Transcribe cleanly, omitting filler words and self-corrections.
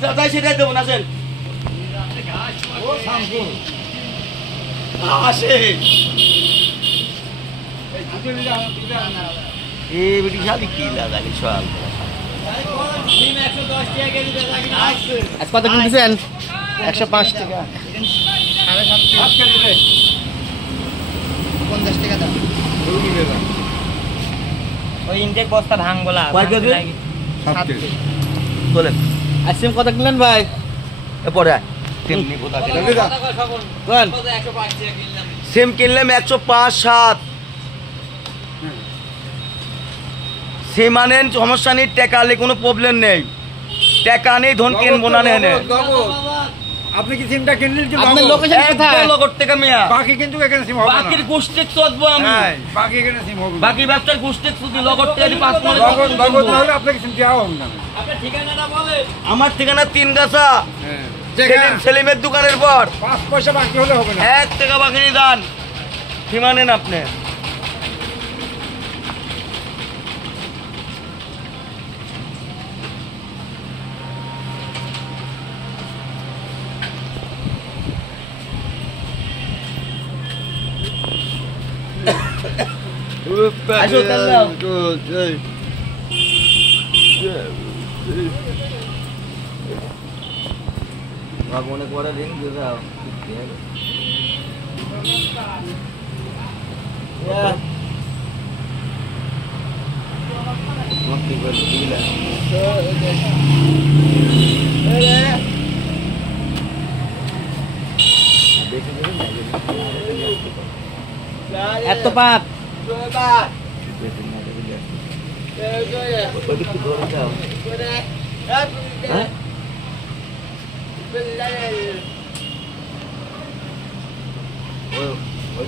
যাই সেটাই দেবো না আসেন আসে বেটি শালি কি লাগালি সকাল আজ কত কিনতেছেন 105 টাকা 50 টাকা দাম ওই ইনটেক বস্তা ভাঙবলা বলেন আইসক্রিম কত কিনলেন ভাই পরে তেমনি কোথা সেম কিনলাম 105-7 সেম আনেন সমস্যা নেই টাকা আলে কোনো প্রবলেম নেই টাকা নেই ধন কিনবো না নেন আপনি কি সিমটা কিনলেন যে আপনার লোকেশন কোথায় লগর থেকে মিয়া বাকি কিন্তু এখানে সিম হবে না বাকির গোষ্ঠীক চদবো আমি বাকি এখানে সিম হবে বাকি ব্যবসার গোষ্ঠীক শুধু লগর থেকে 5 মাস লগর তাহলে আপনাকে সিম দেওয়া হবে না আপনার ঠিকানাটা বলেন আমার ঠিকানা 3 গাছা হ্যাঁ সেলিমের দোকানের পর 5 পয়সা বাকি হলে হবে না 1 টাকা বাকি নেই দান সীমা নেন আপনি আসো তাহলে ভগবানে করে রিং দিয়ে দাও এত পাক ওই